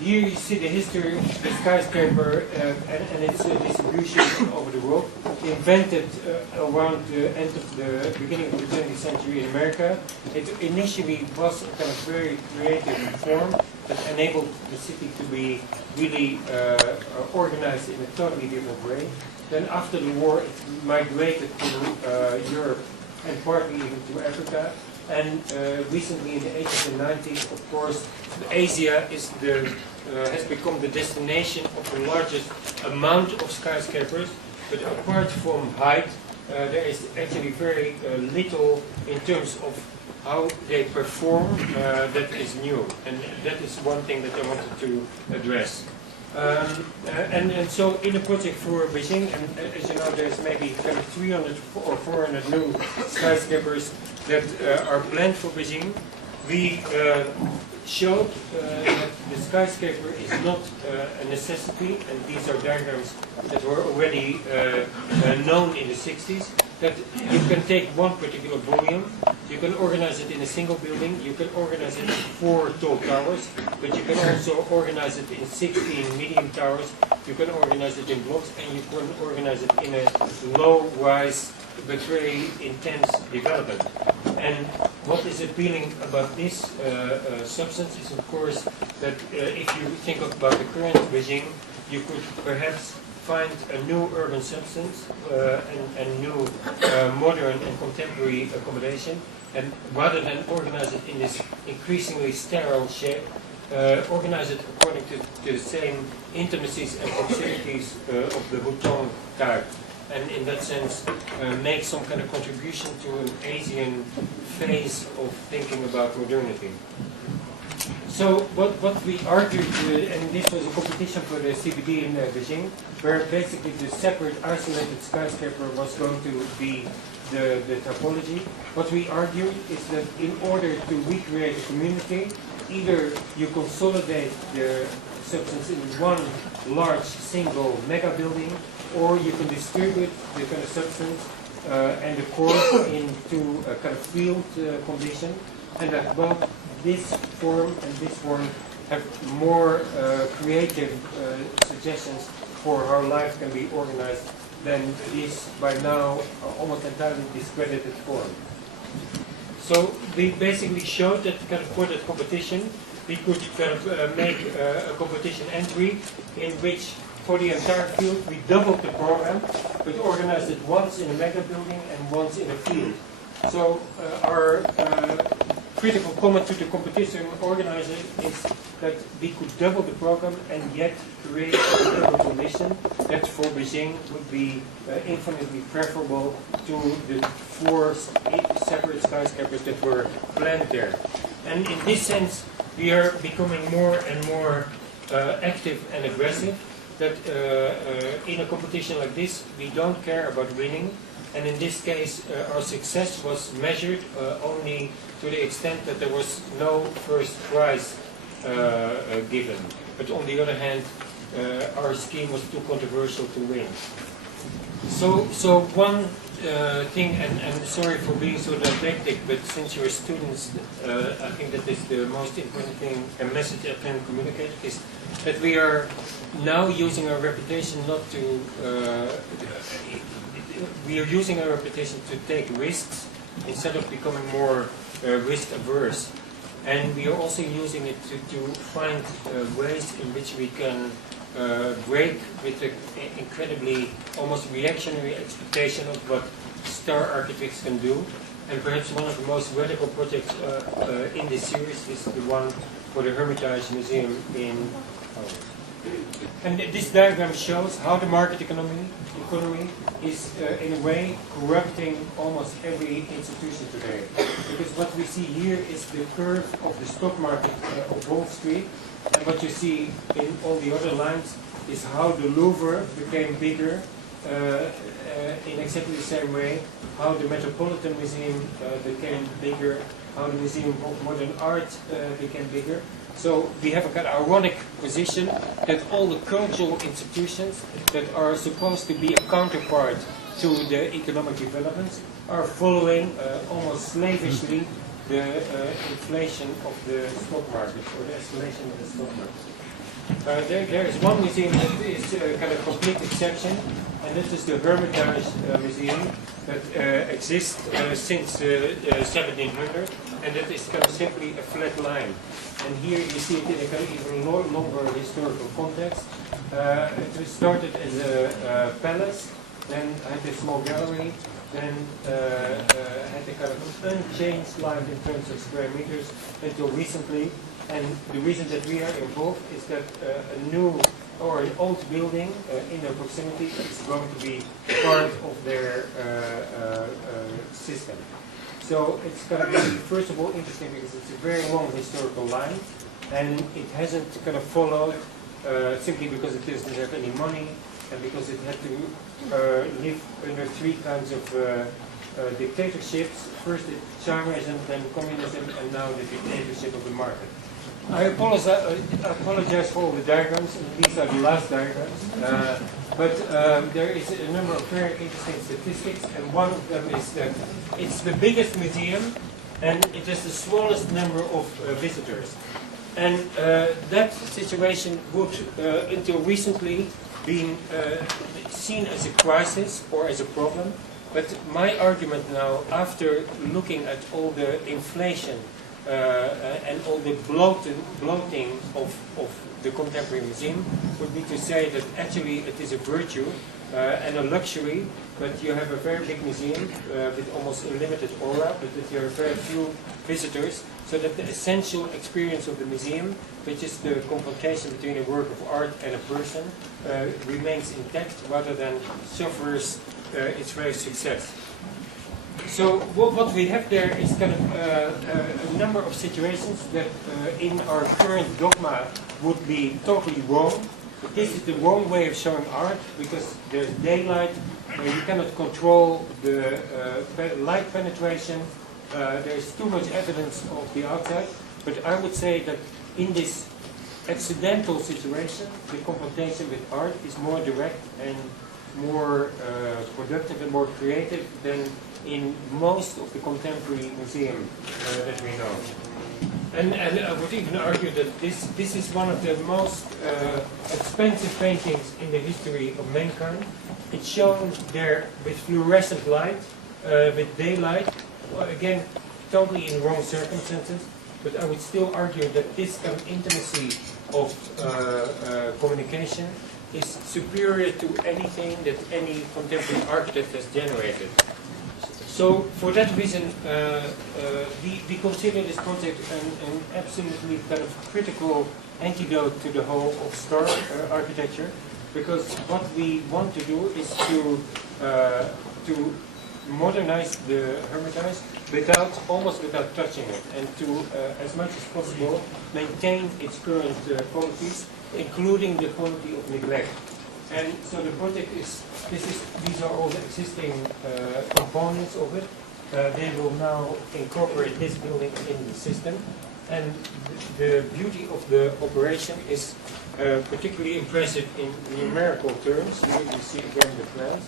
Here you see the history of the skyscraper and its distribution over the world. Invented around the end of the beginning of the 20th century in America. It initially was a kind of very creative form that enabled the city to be really organized in a totally different way. Then after the war, it migrated to Europe and partly even to Africa. And recently in the 80s and 90s, of course, Asia is has become the destination of the largest amount of skyscrapers. But apart from height, there is actually very little in terms of how they perform that is new. And that is one thing that I wanted to address. And so in the project for Beijing, and as you know, there's maybe kind of 300 or 400 new skyscrapers that are planned for Beijing. We showed that the skyscraper is not a necessity, and these are diagrams that were already known in the 60s, that you can take one particular volume, you can organize it in a single building, you can organize it in 4 tall towers, but you can also organize it in 16 medium towers, you can organize it in blocks, and you can organize it in a low-rise but very intense development. And what is appealing about this substance is, of course, that if you think about the current Beijing, you could perhaps find a new urban substance and new modern and contemporary accommodation, and rather than organize it in this increasingly sterile shape, organize it according to the same intimacies and proximities of the Hutong type. And in that sense, make some kind of contribution to an Asian phase of thinking about modernity. So what we argued, and this was a competition for the CBD in Beijing, where basically the separate isolated skyscraper was going to be the typology. What we argued is that in order to recreate a community, either you consolidate the substance in one large single mega building, or you can distribute the kind of substance and the core into a kind of field condition, and that both this form and this form have more creative suggestions for how life can be organized than this by now almost entirely discredited form. So we basically showed that kind of for that competition we could kind of make a competition entry in which for the entire field we doubled the program, but organized it once in a mega building and once in a field. So our critical comment to the competition organizer is that we could double the program and yet create a double condition that for Beijing would be infinitely preferable to the 4 separate skyscrapers that were planned there. And in this sense, we are becoming more and more active and aggressive, that in a competition like this, we don't care about winning. And in this case, our success was measured only to the extent that there was no first prize given. But on the other hand, our scheme was too controversial to win. So one thing, and sorry for being so didactic, but since you're students, I think that is the most important thing, a message I can communicate, is that we are now using our reputation not to, we are using our reputation to take risks instead of becoming more risk averse. And we are also using it to find ways in which we can break with the incredibly almost reactionary expectation of what star architects can do. And perhaps one of the most radical projects in this series is the one for the Hermitage Museum in And this diagram shows how the market economy is in a way corrupting almost every institution today. Because what we see here is the curve of the stock market of Wall Street, and what you see in all the other lines is how the Louvre became bigger in exactly the same way, how the Metropolitan Museum became bigger, how the Museum of Modern Art became bigger. So we have a kind of ironic position that all the cultural institutions that are supposed to be a counterpart to the economic developments are following almost slavishly the inflation of the stock market, or the escalation of the stock market. There is one museum that is kind of complete exception, and this is the Hermitage Museum that exists since 1700, and that is kind of simply a flat line. And here you see it in a kind of even longer historical context. It was started as a palace, then had a small gallery, then had a kind of unchanged life in terms of square meters until recently. And the reason that we are involved is that a new or an old building in their proximity is going to be part of their system. So it's going to be, first of all, interesting because it's a very long historical line, and it hasn't kind of followed simply because it doesn't have any money, and because it had to live under three kinds of dictatorships. First the Tsarism, then communism, and now the dictatorship of the market. I apologize for all the diagrams, and these are the last diagrams. But there is a number of very interesting statistics, and one of them is that it's the biggest museum, and it has the smallest number of visitors. And that situation would, until recently, been seen as a crisis or as a problem. But my argument now, after looking at all the inflation and all the bloating of the contemporary museum, would be to say that actually it is a virtue and a luxury, but you have a very big museum with almost unlimited aura, but that there are very few visitors, so that the essential experience of the museum, which is the confrontation between a work of art and a person, remains intact rather than suffers its very success. So what we have there is kind of a number of situations that in our current dogma would be totally wrong. But this is the wrong way of showing art because there's daylight, you cannot control the light penetration, there's too much evidence of the outside. But I would say that in this accidental situation, the confrontation with art is more direct and more productive and more creative than in most of the contemporary museum that we know. And I would even argue that this is one of the most expensive paintings in the history of mankind. It's shown there with fluorescent light, with daylight, again, totally in wrong circumstances, but I would still argue that this kind of intimacy of communication is superior to anything that any contemporary architect has generated. So for that reason, we consider this project an absolutely kind of critical antidote to the whole of star architecture, because what we want to do is to modernize the Hermitage almost without touching it, and to, as much as possible, maintain its current qualities, including the quality of neglect. And so the project is, these are all the existing components of it. They will now incorporate this building in the system. And the beauty of the operation is particularly impressive in numerical terms. Here you see again the plans.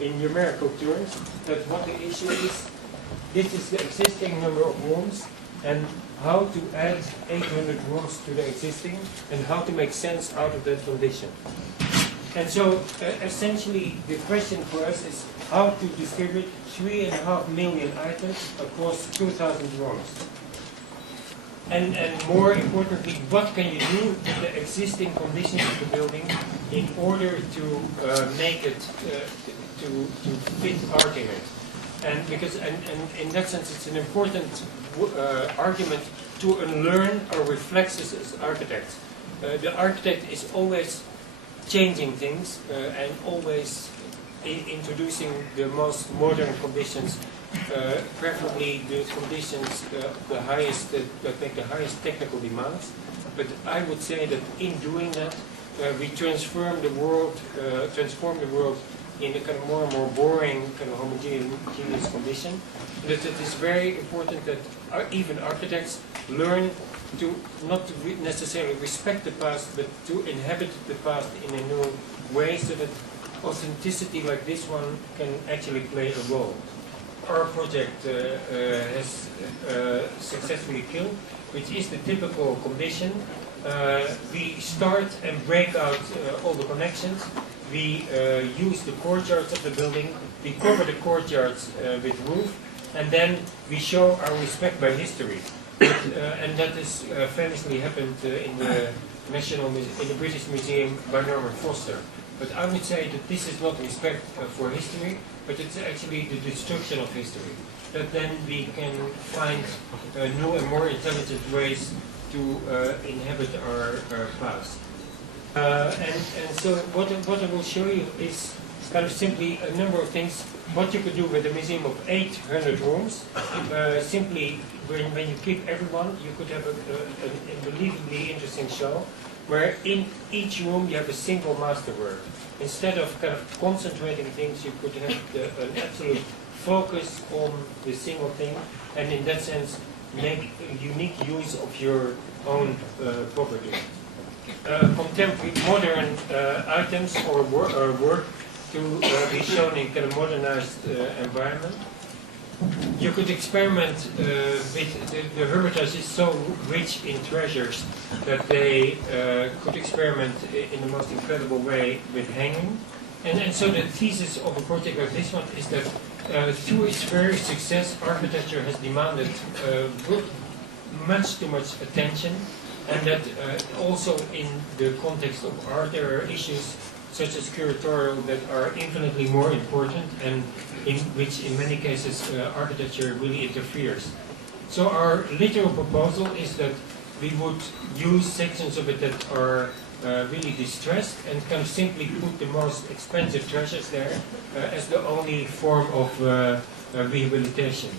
In numerical terms, that what the issue is, this is the existing number of rooms, and how to add 800 rooms to the existing, and how to make sense out of that condition. And so, essentially, the question for us is how to distribute 3.5 million items across 2,000 rooms. And more importantly, what can you do with the existing conditions of the building in order to make it to fit art in it? And because, and in that sense, it's an important argument to unlearn our reflexes as architects. The architect is always changing things and always introducing the most modern conditions, preferably the conditions the highest that make the highest technical demands. But I would say that in doing that, we transform the world in a kind of more and more boring, kind of homogeneous condition. That it is very important that even architects learn to not necessarily respect the past, but to inhabit the past in a new way, so that authenticity like this one can actually play a role. Our project has successfully killed, which is the typical condition. we start and break out all the connections. We use the courtyards of the building. We cover the courtyards with roof, and then we show our respect by history. And that is famously happened in the British Museum by Norman Foster. But I would say that this is not respect for history, but it's actually the destruction of history. That then we can find new and more intelligent ways to inhabit our past. And so what I will show you is kind of simply a number of things, what you could do with a museum of 800 rooms. Simply, when you keep everyone, you could have an unbelievably interesting show, where in each room you have a single masterwork. Instead of kind of concentrating things, you could have an absolute focus on the single thing, and in that sense, make unique use of your own property. Contemporary modern items or work to be shown in kind of modernized environment. You could experiment with the Hermitage is so rich in treasures that they could experiment in the most incredible way with hanging. And so the thesis of a project like this one is that through its very success, architecture has demanded much too much attention, and that also in the context of art there are issues such as curatorial that are infinitely more important, and in which in many cases architecture really interferes. So our literal proposal is that we would use sections of it that are really distressed and kind of simply put the most expensive treasures there as the only form of rehabilitation.